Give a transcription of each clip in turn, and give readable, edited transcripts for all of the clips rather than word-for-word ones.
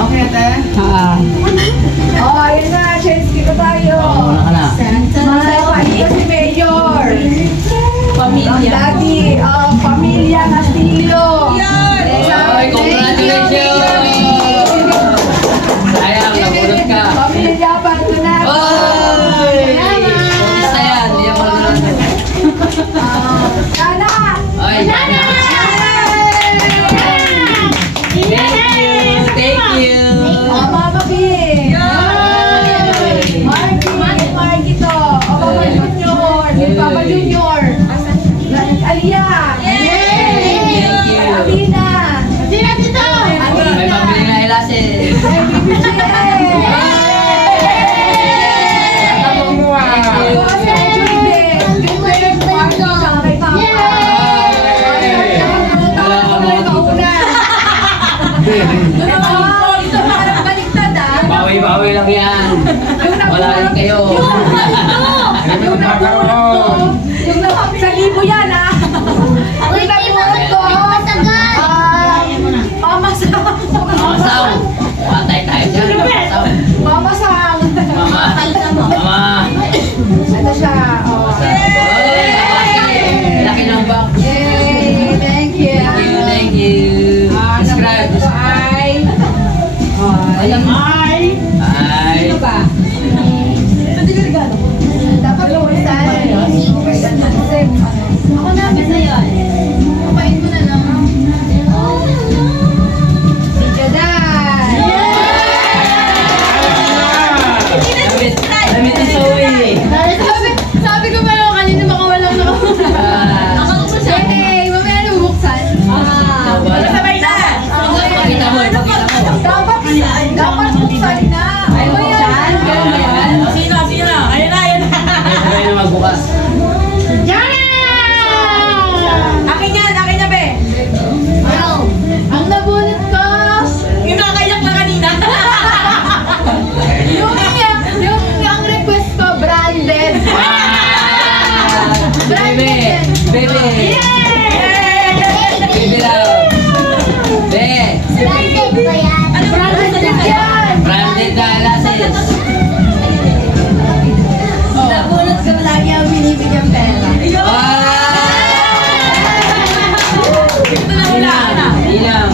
Okay, ate? Oh, ayun na. Chance kita tayo. Ito si Mayor. Pamilya. Daddy, Pamilya Castillo. Ay, congratulations! Sayang, nabulot ka. Pamilya Pantunato. Ay! Putis na yan, hindi ako nalulot. Sana! Ay, sana! Thank you! Mama P. Marky to. Papa Junior. Papa Junior. Aliyah. Thank you! Athena. May pambili na ilasin. Bawi-bawi lang yan. Wala rin kayo. Yung sa libo yan, ha? Yung nabuhat ko. Pamasang. Masaw. Patay tayo dyan. Masaw. Pamasang. Mama. Mama. Ito siya. Oh. Laki ng box. Yay! Thank you. Thank you. Subscribe. Ay. Ay. Ano ba? Dapat luwisan. Ako namin na yun. Kumain mo na lang. Si Jadan. Damit ni Zoe. Sabi ko pa lang kanina baka walang nakakabuksan. Hey, mamaya nabubuksan. Sabay na. Pakita mo, pakita mo. Dapat buksan na. Ay, ba yan? Ganun ba yan? Sino? Ayun na. Ayun na magbukas. Akin yan, be. Ang nabunot ko. Yung nakakaiyak na kanina. Yung request ko, branded. Baby. Baby. Baby love. Be. Branded yan. Branded na glasses. Nabunot ko lagi ang binibigyan pera. Inam.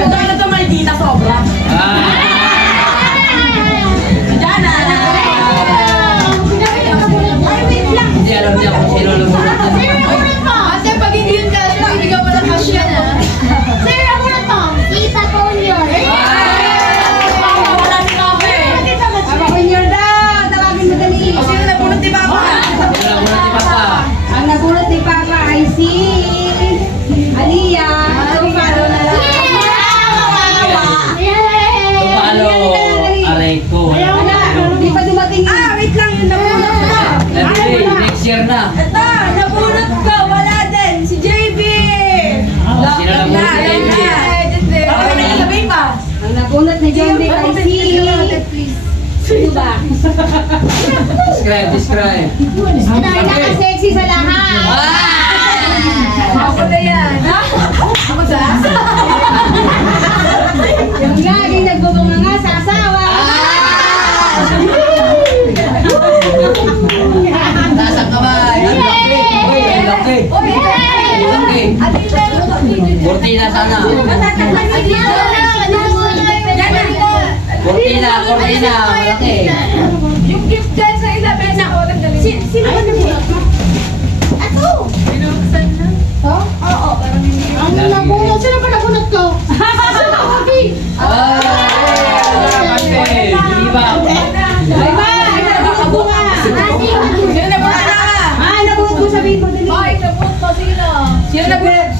Ito na ito maldita sobra. Diyan na. Ay, wait lang. Hindi alam niya kung sino lumulot. Ate, pag hindi yun cash, bibigyan mo ng cash yan, ha? Wala si Kape. Papa Junior daw, tawagin mo dali. O sino nabunot ni Papa? Sino lumulot si Papa? Ang nabunot ni Papa ay si Aliyah. Follow na lang. Tupalo. Aray ko. Di pa dumating. Wait lang, yung nabunot ko. Next year na. Ito, nabunot ko. Wala din. Si JB. Sino lumulot si JB? Bakit na sabihin pa? Ang nabunot ni John Dick ay si... Sino ba? Describe. Ang pinaka-sexy sa lahat. Ako na yan. Ako sa? Yung laging nagbubunganga sa asawa. Taas ang kamay. Ang laki. Uy, ang laki. Oy, Ang laki. Ate, Cortina sana. Cortina, malaki. Yung gift dyan sa Isabela. Sino ba nabunot mo? Ato! Binuksan na. Oo, parang hindi. Ano nabunot? Sino ba nabunot ko? Hindi ba? Sino nabunot na? Ay, nabunot mo, sabihin mo dali. Ay, nabunot mo. Sino? Sino nabunot?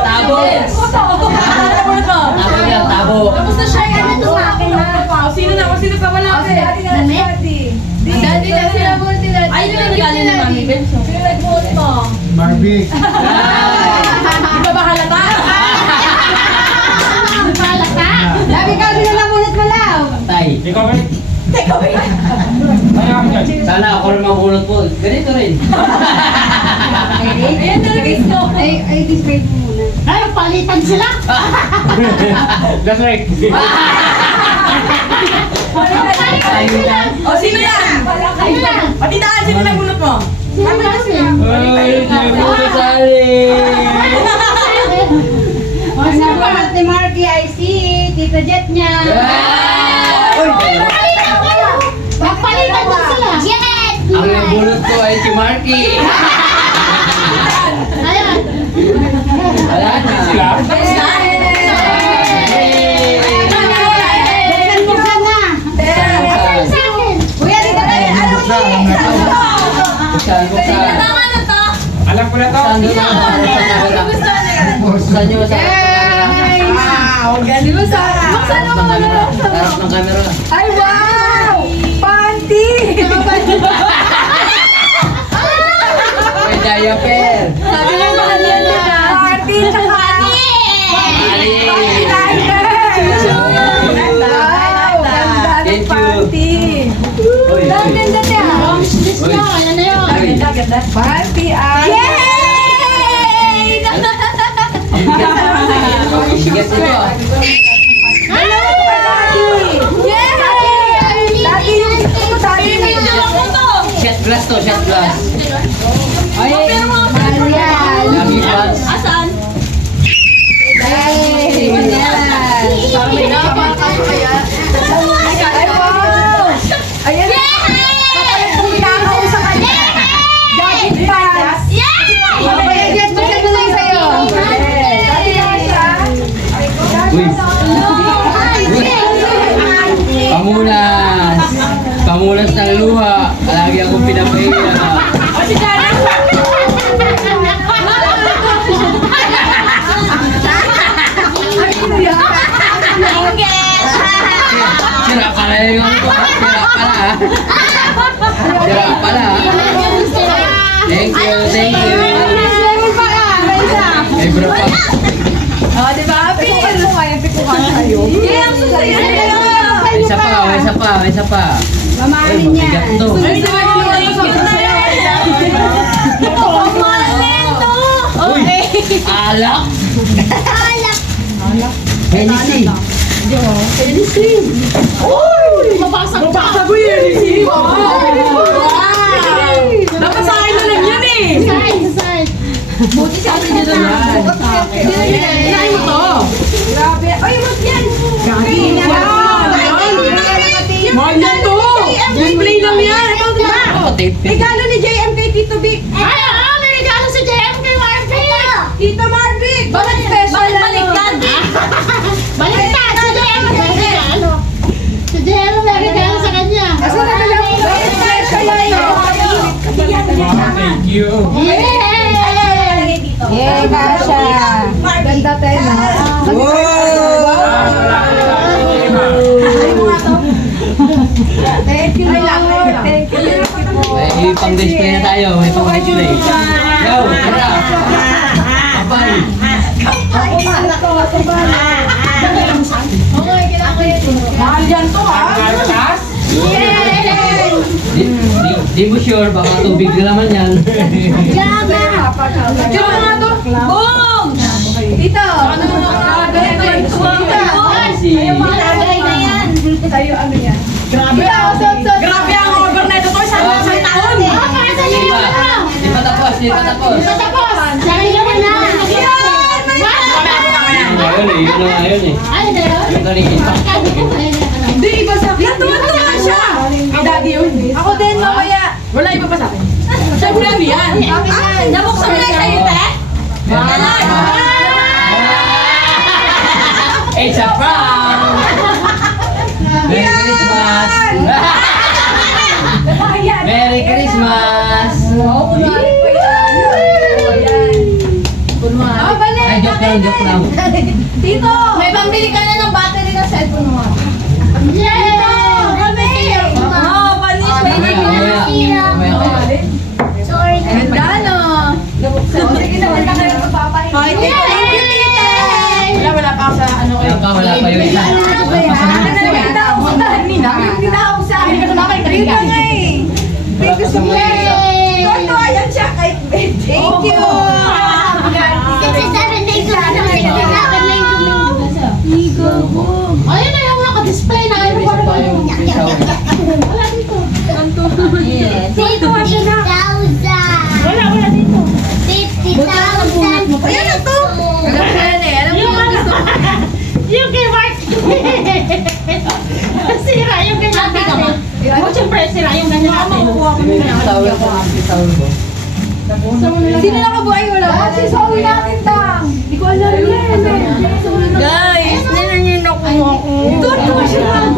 Tabo. Nabunot mo? Tabo yan, tabo. Tapos na siya. Ano to sa akin na? Sino na? Sino pa wala? Daddy. Daddy na sila bunot ni Daddy. Ay, hindi galing na Mami Benso. Sino nagbunot mo? Marvick. Di ba ba halata? Palaka. Sabi ka, sino nabunot mo lang? Tay. Ikaw ba? Take away. Ano ako dyan? Sana ako rin mabunot po. Ganito rin. Ayan talaga gusto. Ay, display mo muna. Ay, palitan sila. That's right. Ayun yan. O, sino yan? Ay, na. Patitaan, sino nagbunot mo? Sino ba sila? Ay, sinabuto sali. O, nabunot ni Marky, I see. Tito Jet niya. Magpalitan mo sila. Jet! Ang nabunot ko ay si Marky. Ayan. Wala na. Sila? Buksan mo sana. Buksan sa akin. Kuya, dito tayo. Anong Buksan, buksan. Alam ko na to. Saan doon ang Buksan nyo sa Di ba sa... Buksan mo muna. harap ng camera. Ay, wow! Panty! May diaper. Sabi ng mahal yan, di ba? Panty! Tsaka... Ali. Wow! Ganda ng Thank you. panty! Uy, Ang ganda niya! List niya, ano na yun? Uy. Ganda. Panty ay... Yay! Ang bigat nito ah. Dalawa pa dati! Yay! Dati yung gusto mo, dati yung gusto mo to! Shot glass to, shot glass. Ay, Marian. Lagi glass. Asan? Ay, Marian. May nakapakal kaya? Ay, wow! Ayan! Kapalit kong pinakaw sa kanya! Dati pass! Yes, bakit mo lang sa'yo? Dati lang siya! Uy. Pamunas. Pamunas ng luha. Lagi akong pinapahiya. O si Jana! Ano yan? Sira pala yung ano ko. Sira pala ah. Sira pala ah. Thank you, thank you. Lemon pa ka, may isa. May bro pa. O, diba? Pikukan mo nga yung pikukan sa'yo. Yeah, ang susaya sa'yo! May isa pa, may isa pa, may isa pa. Mamahalin Uy, niya. mabigat to. Ay, di ba yung pikukan sa'yo? Uy, alak. Hennessy. Mabasag pa. Sabi yan, isi! Wow! Dapat sa akin na lang yan eh! Side, side. Buti sa akin nyo lang. Inahin mo to. Grabe. Ay, wag yan. Gagi. Wow. Mahal yan to. Display lang yan. Ito, diba? Tape. Regalo ni JM kay Tito Vic. Ay, oo, may regalo si JM kay Marvin. Tito Marvic. Bakit special na baliktad? Baliktad, si JM may regalo. Si JM may regalo sa kanya. Asa na lang po? Special na yun. Thank you. Yay! Yay, Kasha. Ganda tayo na. Thank you, Lord. Thank you. May pang-display na tayo. May pang-display. Yo, tara. Kapay. Okay, kailangan ko yan. Mahal yan to, ha? Yay! Di mo sure, baka tubig na naman yan. Jama! Diyan nga to. Boom! Tito, ano ganito yung tuwang Si... Malagay na yan. Sa'yo ano yan? Grabe Grabe ang over na ito to. Isang taon. Ah, para sa Di iyo pa. yun. Di pa tapos, di pa tapos. Tapos, sa iyo yun eh. Ay, na yun? Ito rin yung Hindi, iba sa akin. Natuwa siya. Ang daddy yun. Ako din, mamaya. Wala iba pa sa akin. Siya lang yan. Nabuksan mo na sa'yo, te? It's a prank! Merry Christmas! Merry Christmas! Ay, joke lang, joke lang. Tito! May pambili ka na ng battery ng cellphone mo. Yay! Kami! Oh, panis. Sorry. Ganda, no? Sige na, wala kayo magpapahinga. Ay, thank you, tita. Wala pa ako sa ano. Wala pa yung isa. Nakita ako sa kanina. Nakita ako sa akin. Dito nga eh. Wala pa sa mga isa. Tuwa yan siya kay Beth. Thank you. 67 days na lang. 67 days ayun na yung naka-display na. Ayun Isa pa yung isa. wala dito. Dito, 50,000. Wala dito. 50,000. Ayan na to. Alam ko yan eh. Alam ko yung gusto ko. Yung kay Mark. Sira yung kay Mark. O, siyempre, sira yung ganyan natin. Tawag ko. Tawag ko. Sino nakabuhay? Wala pa. Si Zoe natin tang. Hindi ko alam yan. Guys, ninan niyo na kumuha ko. Tuwa siya.